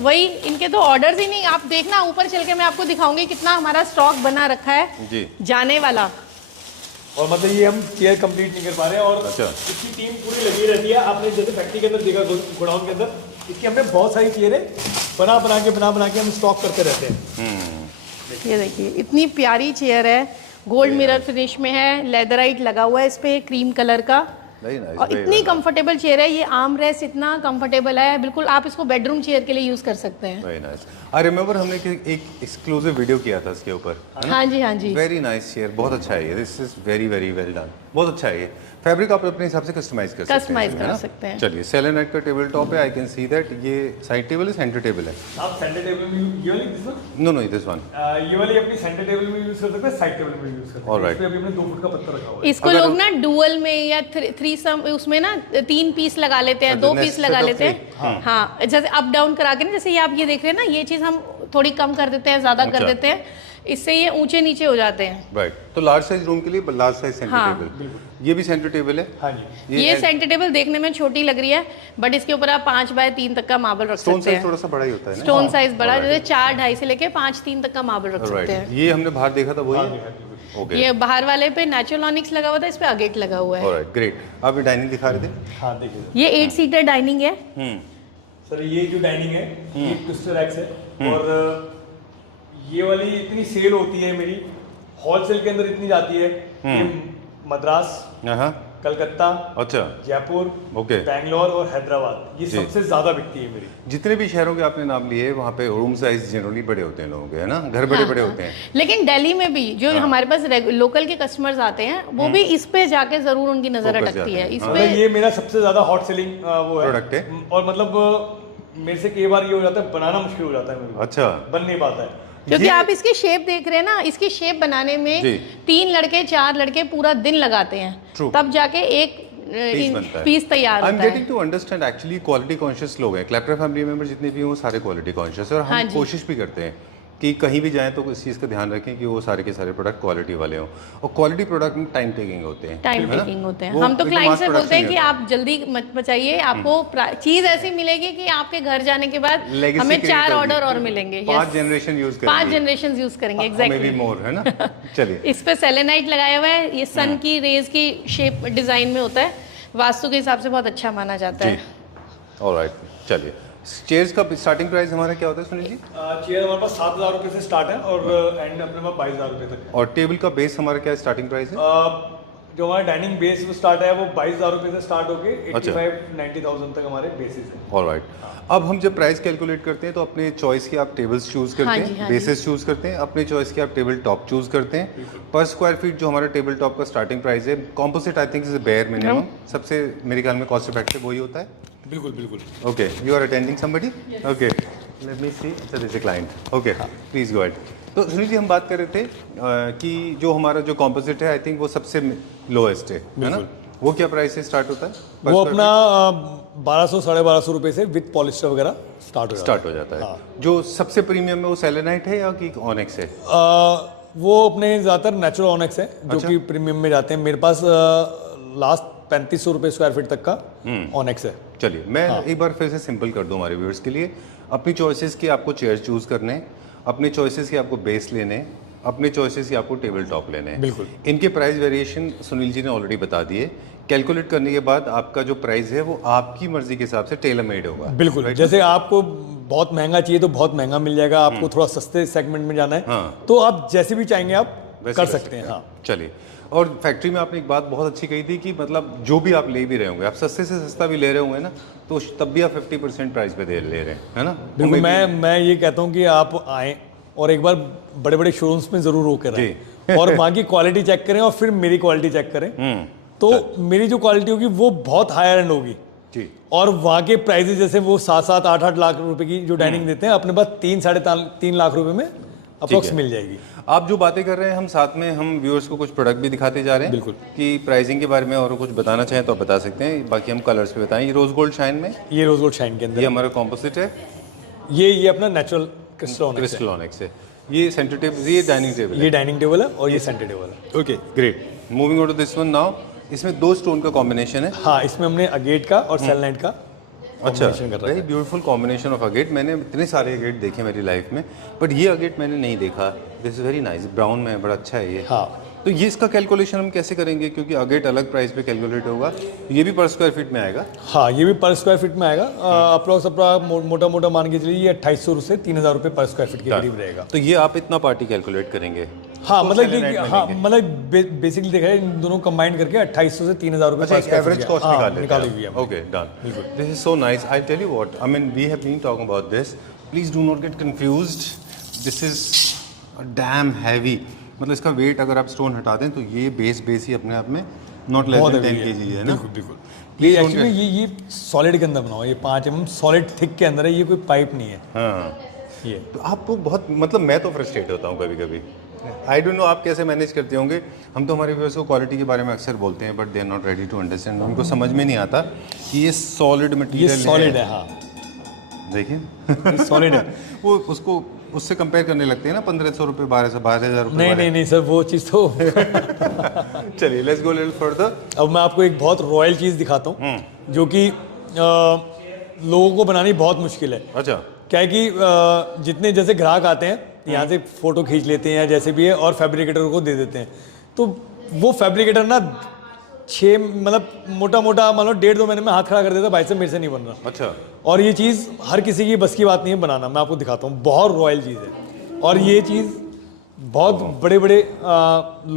वही इनके तो ऑर्डर्स ही नहीं, आप देखना ऊपर चल के मैं आपको दिखाऊंगी कितना हमारा स्टॉक बना रखा है जी, जाने वाला। और मतलब ये हम चेयर कंप्लीट नहीं कर पा रहे हैं, और अच्छा, इसकी टीम पूरी लगी रहती है। आपने जैसे फैक्ट्री के अंदर देखा, गोडाउन के अंदर इसकी हमने बहुत सारी चेयरें बना के हम स्टॉक करते रहते हैं। ये देखिए, इतनी प्यारी चेयर है, गोल्ड मिरर फिनिश में है, लेदराइट लगा हुआ है इस पे क्रीम कलर का, और इतनी कंफर्टेबल चेयर है। ये आर्म रेस्ट इतना कंफर्टेबल है, बिल्कुल आप इसको बेडरूम चेयर के लिए यूज कर सकते हैं। Very nice. आई रिमेंबर हमने एक एक्सक्लूसिव वीडियो किया था इसके ऊपर। हाँ जी, हाँ जी। वेरी नाइस चेयर, बहुत अच्छा है ये, this is very very well done, बहुत अच्छा है ये। फैब्रिक आप अपने हिसाब से कस्टमाइज कर सकते हैं, कस्टमाइज कर है ना? सकते हैं। चलिए, सेलेनाइट का टेबल टॉप है, आई कैन सी दैट। ये साइड टेबल है, सेंटर टेबल है? आप सेंटर टेबल में ये वाली this one, no this one, ये वाली अपनी सेंटर टेबल में यूज कर सकते हैं, साइड टेबल में यूज कर सकते हैं। Alright. इस पे अभी हमने 2 फुट का पत्थर रखा हुआ है। इसको लोग ना डुअल में या 3 सम उसमें ना 3 पीस लगा लेते हैं, 2 पीस लगा लेते हैं। हाँ, जैसे अप डाउन करा के ना, जैसे ये आप ये देख रहे हैं ना, ये चीज हम थोड़ी कम कर देते हैं, ज्यादा कर देते हैं। इससे ये ऊंचे नीचे हो जाते हैं। राइट, तो लार्ज साइज रूम के लिए लार्ज साइज सेंटर हाँ, टेबल, ये भी सेंटर टेबल है। हाँ जी, ये सेंटर टेबल देखने में छोटी लग रही है, बट इसके ऊपर आप 5 बाय 3 तक का मार्बल रख स्टोन सकते साइज हैं। थोड़ा सा बड़ा ही होता है ना। स्टोन साइज बड़ा, जैसे 4-2.5 से लेके 5-3 तक का मार्बल रख सकते हैं। ये हमने बाहर देखा था वही है? ओके, ये बाहर वाले पे नेचुरल ऑनिक्स लगा हुआ था, इस पे अगेट लगा हुआ है। Alright, great. आप ये डाइनिंग दिखा रहे थे? हाँ देखिए ये 8 सीटर डाइनिंग है। सर, ये जो डाइनिंग है ये ट्विस्टर एक्स है, और ये वाली इतनी सेल होती है मेरी, होलसेल के अंदर इतनी जाती है कि मद्रास, हाँ, कलकत्ता, अच्छा, जयपुर, ओके, बैंगलोर और हैदराबाद, ये सबसे ज्यादा बिकती है मेरी। जितने भी शहरों के आपने नाम लिए वहाँ पे रूम साइज जनरली बड़े होते हैं लोगों के, है ना, घर बड़े बड़े होते हैं। लेकिन दिल्ली में भी जो हमारे पास लोकल के कस्टमर्स आते हैं, वो भी इस पे जाके जरूर उनकी नजर Focus अटकती जाते है। हैं। इस मतलब पे ये मेरा सबसे ज्यादा हॉट सेलिंग वो है प्रोडक्ट है। और मतलब मेरे से कई बार ये हो जाता है, बनाना मुश्किल हो जाता है मेरे को, अच्छा, बन नहीं पाता है। क्योंकि ये- आप इसकी शेप देख रहे हैं ना, इसकी शेप बनाने में जी। 3 लड़के 4 लड़के पूरा दिन लगाते हैं, True. तब जाके एक पीस बनता है। पीस तैयार आई एम होता है। Getting to understand actually quality conscious लोग हैं। क्लैप्टर फैमिली मेंबर जितने भी हैं वो सारे क्वालिटी कॉन्शियस है, और हाँ हम जी। कोशिश भी करते हैं कि कहीं भी जाएं तो इस चीज़ का ध्यान रखें कि वो सारे के सारे प्रोडक्ट क्वालिटी वाले हों, और क्वालिटी प्रोडक्ट में टाइम टेकिंग होते हैं, टाइम है ना? टेकिंग होते हैं। वो हम तो एकदम क्लाइंट mass से production बोलते हैं कि नहीं आप जल्दी मत बचाइए, आपको चीज ऐसी मिलेगी कि आपके घर जाने के बाद Legacy हमें create 4 होगी। ऑर्डर और मिलेंगे। 5 जनरेशन यूज करेंगे, 5 जनरेशन यूज करेंगे, मे बी एग्जैक्टली। मोर, है ना। चलिए, इस पे सेलेनाइट लगाया हुआ है, ये सन की रेज की शेप डिजाइन में होता है, वास्तु के हिसाब से बहुत अच्छा माना जाता जी, है। ऑलराइट, चलिए। चेयर्स का स्टार्टिंग प्राइस हमारा क्या होता है सुनील जी? चेयर हमारे पास 7,000 रुपए से स्टार्ट है और एंड अपने पास 22,000 रुपए तक है। और टेबल का बेस हमारा क्या स्टार्टिंग प्राइस है? जो हमारा डाइनिंग बेस स्टार्ट है वो 22,000 रुपए से स्टार्ट होके अच्छा। 85-90,000 तक हमारे बेसिस है। ऑलराइट, अब हम जब प्राइस कैलकुलेट करते हैं तो अपने चॉइस के आप टेबल्स चूज करते हाँ जी, हैं, हाँ जी। बेसिस चूज करते हैं, अपने चॉइस के आप टेबल टॉप चूज करते हैं। पर स्क्वायर फीट जो हमारा टेबल टॉप का स्टार्टिंग प्राइस है, composite I think is bare minimum, सबसे मेरे ख्याल में कॉस्ट इफेक्टिव वही होता है। बिल्कुल बिल्कुल। Okay, you are attending somebody? Okay, let me see, अच्छा this is client, okay, please go ahead. तो सुनील जी, हम बात कर रहे थे कि जो हमारा जो कॉम्पोजिट है आई थिंक वो सबसे लोएस्ट है ना, वो क्या प्राइस से स्टार्ट होता है? Per वो square अपना 1200-1250 रुपए से विद पॉलिस्टर वगैरह स्टार्ट हो जाता है। जो सबसे प्रीमियम में वो सेलेनाइट है या कि ऑनेक्स है? वो अपने ज़्यादातर नेचुरल ऑनेक्स है जो कि प्रीमियम में जाते हैं। मेरे पास लास्ट 3500 रुपये स्क्वायर फीट तक का ऑनेक्स है। चलिए, मैं एक बार फिर से सिंपल कर दूं हमारे व्यूअर्स के लिए। अपनी चॉइसेस की आपको चेयर चूज करने हैं, अपने चॉइसेस के आपको बेस लेने हैं, अपने चॉइसेस के आपको टेबल टॉप लेने हैं। बिल्कुल। इनके प्राइस वेरिएशन सुनील जी ने ऑलरेडी बता दिए। कैलकुलेट करने के बाद आपका जो प्राइस है वो आपकी मर्जी के हिसाब से टेलर मेड होगा। बिल्कुल, जैसे आपको बहुत महंगा चाहिए तो बहुत महंगा मिल जाएगा, आपको थोड़ा सस्ते सेगमेंट में जाना है हाँ। तो आप जैसे भी चाहेंगे आप वैसे कर कर सकते हैं। हाँ, चलिए, और फैक्ट्री में आपने एक बात बहुत अच्छी कही थी कि मतलब जो भी आप ले भी रहे होंगे, आप सस्ते से सस्ता भी ले रहे होंगे ना, तो तब भी आप 50% प्राइस पे ले रहे हैं, है ना? बिल्कुल। मैं ये कहता हूँ कि आप आएँ और एक बार बड़े बड़े शोरूम्स में ज़रूर होकर आएँ और वहाँ की क्वालिटी चेक करें और फिर मेरी क्वालिटी चेक करें, तो मेरी जो क्वालिटी होगी वो बहुत हायर एंड होगी जी। और वहाँ के प्राइजेस जैसे वो 7-7, 8-8 लाख रुपए की जो डाइनिंग देते हैं, अपने पास 3-3.5 लाख रुपए में अप्रोक्स मिल जाएगी। आप जो बातें कर रहे हैं, हम साथ में हम व्यूअर्स को कुछ प्रोडक्ट भी दिखाते जा रहे हैं। बिल्कुल। कि प्राइसिंग के बारे में और कुछ बताना चाहें तो आप बता सकते हैं, बाकी हम कलर्स पे बताएं। ये रोज गोल्ड शाइन में, ये रोज गोल्ड शाइन के अंदर ये हमारा कॉम्पोजिट है, ये अपना नेचुरल क्रिस्टल क्रिस्टल ऑनिक्स है। ये सेंटर टेबल, ये डाइनिंग टेबल ये डाइनिंग टेबल है और ये सेंटर टेबल है। Okay, great. Moving on to this one now. इसमें 2 स्टोन का कॉम्बिनेशन है। हाँ, इसमें हमने अगेट का और सेलेनाइट का अच्छा, combination कर रखा very beautiful combination of agate. मैंने इतने सारे अगेट देखे मेरी लाइफ में, बट ये अगेट मैंने नहीं देखा। This is very nice, brown में बड़ा अच्छा है ये। हाँ। तो ये इसका कैलकुलेशन हम कैसे करेंगे, क्योंकि अगेट अलग प्राइस पे कैलकुलेट होगा, ये भी पर स्क्वायर फीट में आएगा? हाँ, ये भी पर स्क्वायर फीट में आएगा। अप्रोक्स मोटा मोटा मान के चलिए ये 2800 से 3000 रुपये पर स्क्वायर फीट के करीब रहेगा। तो ये आप इतना पार्टी कैलकुलेट करेंगे? हाँ, तो मतलब सेलेनाइट में हाँ, लेंगे। मतलब बेसिकली देखा है इन दोनों कंबाइन करके 2800 से 3000 रुपये अच्छा, एक एवरेज कॉस्ट निकाली हुई है। Okay, done. This is so nice. I tell you what, I mean we have been talking about this, please do not get confused. This is damn heavy, मतलब इसका वेट अगर आप स्टोन हटा दें तो ये बेस ही अपने आप में नॉट लेस देन 10 kg है ना। बिल्कुल बिल्कुल। ये एक्चुअली ये सॉलिड के अंदर बना हुआ है, ये 5 mm सॉलिड थिक के अंदर है, ये कोई पाइप नहीं है। हाँ, ये तो आपको बहुत, मतलब मैं तो फ्रस्ट्रेट होता हूँ कभी कभी। आई डोंट नो आप कैसे मैनेज करते होंगे। हम तो हमारे व्यूअर्स को क्वालिटी के बारे में अक्सर बोलते हैं, but they are not ready to understand. उनको समझ में नहीं आता कि ये सॉलिड ये मटेरियल सॉलिड है। हाँ, देखिए सॉलिड है। वो उसको उससे कंपेयर करने लगते हैं ना, 1500 रुपये, 12,000 रुपये नहीं नहीं नहीं सर, वो चीज़ तो चलिए लेट्स गो लिटिल फर्दर। अब मैं आपको एक बहुत रॉयल चीज़ दिखाता हूँ जो कि लोगों को बनानी बहुत मुश्किल है। अच्छा। क्या है कि जितने जैसे ग्राहक आते हैं यहाँ से फ़ोटो खींच लेते हैं या जैसे भी है और फैब्रिकेटर को दे देते हैं, तो वो फैब्रिकेटर ना 6 मतलब मोटा मोटा मान लो 1.5-2 महीने में हाथ खड़ा कर देता है, भाई साहब मेरे से नहीं बन रहा। अच्छा। और ये चीज़ हर किसी की बस की बात नहीं है बनाना। मैं आपको दिखाता हूँ, बहुत रॉयल चीज़ है और ये चीज़ बहुत बड़े बड़े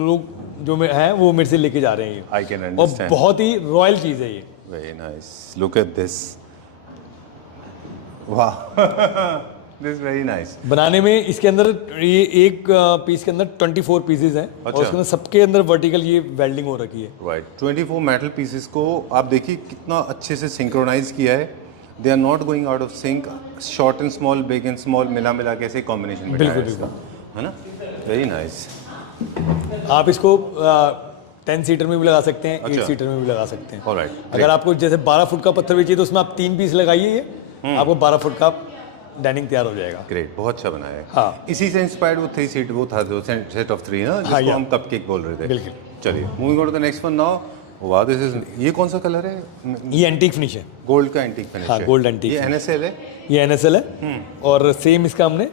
लोग जो हैं वो मेरे से लेके जा रहे हैं ये। आई कैन और अंडरस्टैंड। बहुत ही रॉयल चीज़ है ये। Very nice, look at this, वाह दिस वेरी नाइस। बनाने में इसके अंदर ये एक पीस के अंदर 24 पीसेज हैं और उसके अंदर सबके अंदर वर्टिकल ये वेल्डिंग हो रखी है। राइट, 24 मेटल पीसेस को आप देखिए कितना अच्छे से सिंक्रोनाइज किया है। They are not going out of sync, short and small, big and small मिला मिला के ऐसे कॉम्बिनेशन में बिल्कुल, इसका, है ना। Very nice. आप इसको 10 सीटर में भी लगा सकते हैं, 8 अच्छा। सीटर में भी लगा सकते हैं। ऑलराइट, अगर आपको जैसे 12 फुट का पत्थर भी चाहिए तो उसमें आप 3 पीस लगाइए, ये आपको 12 फुट का डाइनिंग तैयार हो जाएगा। ग्रेट, बहुत अच्छा बनाया है। हाँ। इसी से इंस्पायर्ड वो 3 सीट वो था जो सेट ऑफ 3 ना, जिसको या। हम कपकेक बोल रहे थे। बिल्कुल। चलिए moving on to the next one now. वाह दिस इज, ये कौन सा कलर है? ये एंटीक फिनिश है। गोल्ड का एंटीक फिनिश हाँ, है। गोल्ड एंटीक ये है। NSL है। ये NSL है और सेम इसका हमने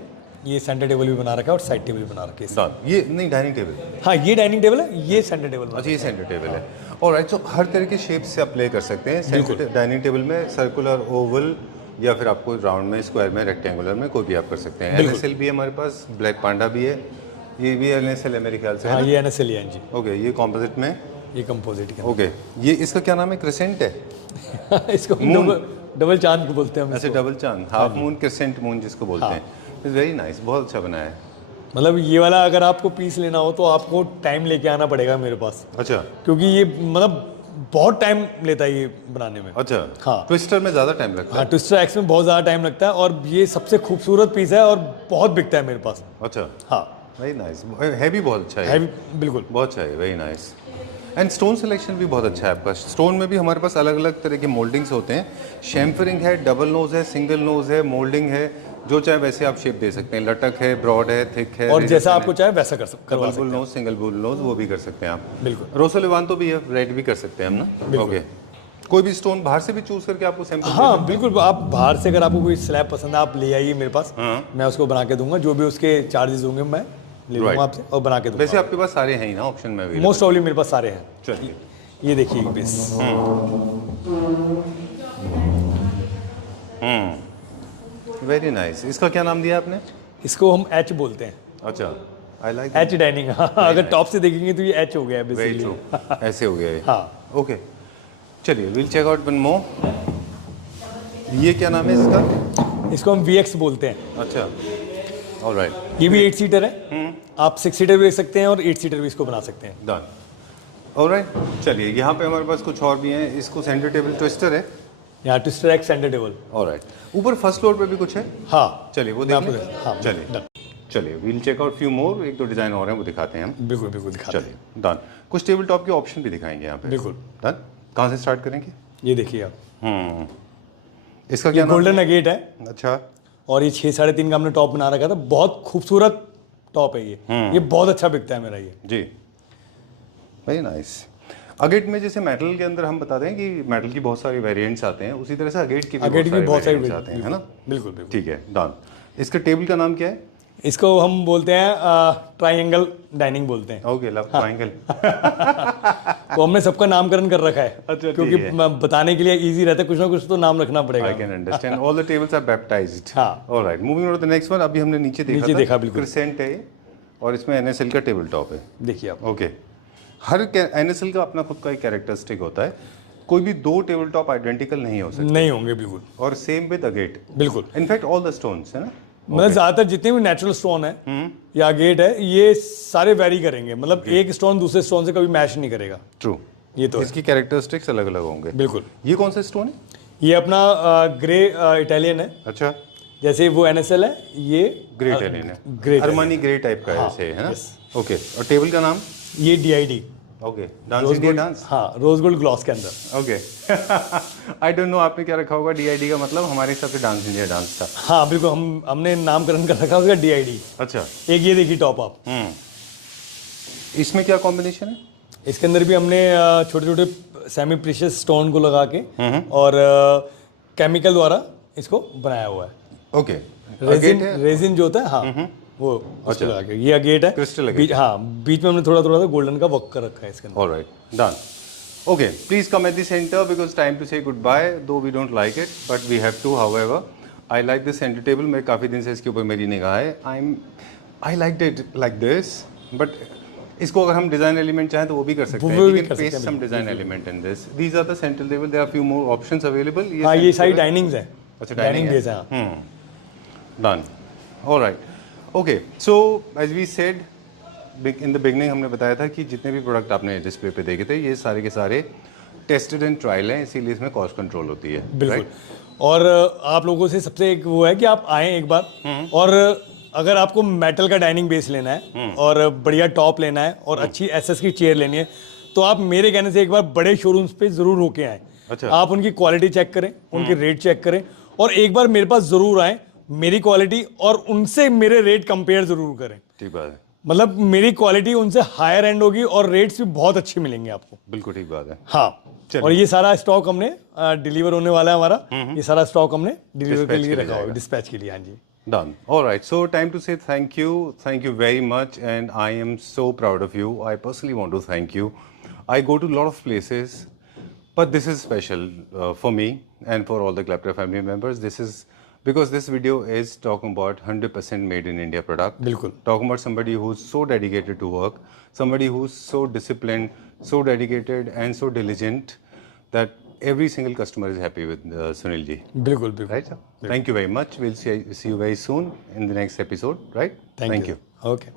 ये सेंटर टेबल भी बना रखा है और साइड टेबल भी बना रखे हैं। डन। ये नहीं डाइनिंग टेबल। हाँ, ये डाइनिंग टेबल है, ये सेंटर टेबल बना। अच्छा, ये सेंटर टेबल है। ऑलराइट, सो हर तरह के शेप से आप प्ले कर सकते हैं। सेंटर डाइनिंग टेबल में सर्कुलर, ओवल या फिर आपको राउंड में, स्क्वायर में, रेक्टेंगुलर में कोई भी आप कर सकते हैं। NSL भी है हमारे पास, ब्लैक पांडा भी है, ये भी NSL है मेरे ख्याल से। हाँ, ये NSL है जी। ओके, ये कॉम्पोजिट में, ये कंपोजिट के ओके। ये इसका क्या नाम है? क्रिसेंट है। इसको डबल चांद को बोलते हैं हम ऐसे इसको। डबल चांद, हाफ मून, क्रिसेंट मून जिसको बोलते हैं। इट्स वेरी नाइस, बहुत अच्छा बनाया है। मतलब ये वाला अगर आपको पीस लेना हो तो आपको टाइम लेके आना पड़ेगा मेरे पास, अच्छा क्योंकि ये मतलब बहुत टाइम लेता है ये बनाने में। अच्छा। हाँ। ट्विस्टर में ज़्यादा टाइम लगता हाँ, है। ट्विस्टर एक्स में बहुत ज़्यादा टाइम लगता है और ये सबसे खूबसूरत पीस है और बहुत बिकता है मेरे पास। अच्छा, हाँ, वेरी नाइस। है भी बहुत अच्छा है, है बिल्कुल। बहुत अच्छा है, very nice. And stone selection भी बहुत अच्छा है आपका। स्टोन में भी हमारे पास अलग अलग तरह के मोल्डिंग्स होते हैं। शेम्फरिंग है, डबल नोज है, सिंगल नोज है, मोल्डिंग है, जो चाहे वैसे आप शेप दे सकते हैं। लटक है, ब्रॉड है, थिक है, और जैसा आपको चाहे वैसा करवा डबल सकते हैं। नोज, सिंगल बुल नोज, वो भी कर सकते हैं आप। बिल्कुल। रोसो लेवांतो भी है, रेड भी कर सकते हैं हम ना। ओके, कोई भी स्टोन बाहर से भी चूज करके आपको सैंपल। हाँ बिल्कुल, आप बाहर से अगर आपको कोई स्लैब पसंद है आप ले आइए मेरे पास, मैं उसको बना के दूंगा। जो भी उसके चार्जेस होंगे मैं ले लूँगा आपसे और बना के दूंगा। वैसे आपके पास सारे हैं ही ना ऑप्शन में available? मोस्ट ऑफली मेरे पास सारे हैं। चलिए, ये देखिए एक पीस, वेरी नाइस। इसका क्या नाम दिया आपने? इसको हम एच बोलते हैं। अच्छा, आई लाइक एच डाइनिंग। अगर टॉप से देखेंगे तो ये एच हो गया है वेरी बेसिकली। ट्रू, ऐसे हो गया ये। हाँ, ओके, चलिए will check out one more. ये क्या नाम है इसका? इसको हम VX बोलते हैं। अच्छा, ऑलराइट, ये भी 8 सीटर है। आप 6 सीटर भी ले सकते हैं और 8 सीटर भी इसको बना सकते हैं। डन। ऑलराइट, चलिए यहाँ पे हमारे पास कुछ और भी हैं। इसको सेंटर टेबल ट्विस्टर है। यहाँ twister x centre table. Alright, ऊपर फर्स्ट फ्लोर पे भी कुछ है। हाँ, चलिए वो मैं देख आपको लें। हाँ, चलिए done। चलिए will check out few more. एक दो डिज़ाइन और हैं, वो दिखाते हैं हम। बिल्कुल बिल्कुल दिखा चलिए डन। कुछ टेबल टॉप के ऑप्शन भी दिखाएंगे यहाँ पे। बिल्कुल। डन। कहाँ से स्टार्ट करेंगे? ये देखिए आप, इसका क्या नाम? गोल्डन अगेट है अच्छा, और ये 6 साढ़े 3 का हमने टॉप बना रखा था। बहुत खूबसूरत टॉप है ये बहुत अच्छा बिकता है मेरा ये जी, वेरी नाइस। अगेट में जैसे मेटल के अंदर हम बताते हैं कि मेटल की बहुत सारी वेरिएंट्स आते हैं, उसी तरह से अगेट की भी बहुत सारे वेरिएंट्स आते हैं, है ना? बिल्कुल बिल्कुल। ठीक है, डन। इसका टेबल का नाम क्या है? इसको हम बोलते हैं ट्राइंगल डाइनिंग बोलते हैं। Okay, love triangle. वो हमने सबका नामकरण कर रखा है। अच्छा, क्योंकि ठीक है। बताने के लिए इजी रहता है, कुछ ना कुछ तो नाम रखना पड़ेगा। I can understand. All the tables are baptised. हाँ। Alright, moving on to the next one. अभी हमने नीचे नीचे देखा, बिल्कुल। क्रिसेंट है ये, और इसमें NSL का टेबल टॉप है। देखिए आप, ओके, हर NSL का अपना खुद का एक कैरेक्टरिस्टिक होता है। कोई भी दो टेबल टॉप आइडेंटिकल नहीं हो सकते, नहीं होंगे बिल्कुल और सेम विद अगेट। बिल्कुल। इनफैक्ट ऑल द स्टोन्स, है ना? मतलब ज्यादातर जितने भी नेचुरल स्टोन है या गेट है, ये सारे वेरी करेंगे। मतलब एक स्टोन दूसरे स्टोन से कभी मैच नहीं करेगा। ट्रू, ये तो है। इसकी कैरेक्टरिस्टिक्स अलग अलग होंगे। बिल्कुल। ये कौन सा स्टोन है? ये अपना ग्रे इटालियन है। अच्छा, जैसे वो NSL है, ये ग्रे इटालियन है, ग्रे अरमानी ग्रे टाइप का है ऐसे, है ना? yes। ओके, और टेबल का नाम? ये DID okay, dance India dance, हाँ, रोज गोल्ड ग्लॉस के अंदर। ओके। आई डोंट नो आपने क्या रखा होगा, DID का मतलब हमारे हिसाब से डांस इंडिया डांस था। हाँ बिल्कुल, हमने नामकरण कर रखा उसका DID। अच्छा। एक ये देखिए टॉप आप, इसमें क्या कॉम्बिनेशन है? इसके अंदर भी हमने छोटे छोटे सेमी प्रीशियस स्टोन को लगा के और केमिकल द्वारा इसको बनाया हुआ है। ओके, रेजिन जो होता है, हाँ वो उसको लगा के, ये अगेट है, क्रिस्टल अगेट। बीच, हाँ बीच में हमने थोड़ा थोड़ा सा गोल्डन का वर्क कर रखा है इसके अंदर। Alright, done. Okay, please come at the centre because time to say goodbye, though we don't like it but we have to. However I like this centre table, मैं काफ़ी दिन से इसके ऊपर मेरी निगाह है। I like it like this, but इसको अगर हम डिजाइन एलिमेंट चाहें तो वो भी कर सकते हैं। वो भी वी कर कैन सकते पेस्ट हैं, some design element in this. These are the centre table, there are few more options available. हाँ, ये सारी डाइनिंग्स है। अच्छा, डाइनिंग डाइनिंग बेस है, हाँ। Done, alright. Okay, so as we said in the beginning, हमने बताया था कि जितने भी प्रोडक्ट आपने डिस्प्ले पे देखे थे ये सारे के सारे टेस्टेड एंड ट्रायल हैं, इसीलिए इसमें कॉस्ट कंट्रोल होती है। बिल्कुल। और आप लोगों से सबसे एक वो है कि आप आएँ एक बार, और अगर आपको मेटल का डाइनिंग बेस लेना है और बढ़िया टॉप लेना है और अच्छी SS की चेयर लेनी है, तो आप मेरे कहने से एक बार बड़े शोरूम्स पे जरूर होके आएँ। अच्छा। आप उनकी क्वालिटी चेक करें, उनके रेट चेक करें, और एक बार मेरे पास जरूर आएँ, मेरी क्वालिटी और उनसे मेरे रेट कंपेयर जरूर करें। ठीक बात है, मतलब मेरी क्वालिटी उनसे हायर एंड होगी और रेट्स भी बहुत अच्छे मिलेंगे आपको। बिल्कुल ठीक बात है। हाँ, और ये सारा स्टॉक हमने डिलीवर होने वाला है हमारा, ये सारा स्टॉक हमने डिलीवर के लिए रखा हुआ है, डिस्पैच के लिए। हाँ जी, Done. All right. So time to say thank you. Thank you very much, and I am so proud of you. I personally want to thank you. I go to a lot of places, but this is special for me and for all the Clapter family members. This is because this video is talking about 100% made in India product. बिल्कुल। Talking about somebody who's so dedicated to work, somebody who's so disciplined, so dedicated, and so diligent that every single customer is happy with Sunil ji. बिल्कुल बिल्कुल। Right, sir? Thank you very much. We'll see you very soon in the next episode, right? Thank you. Okay.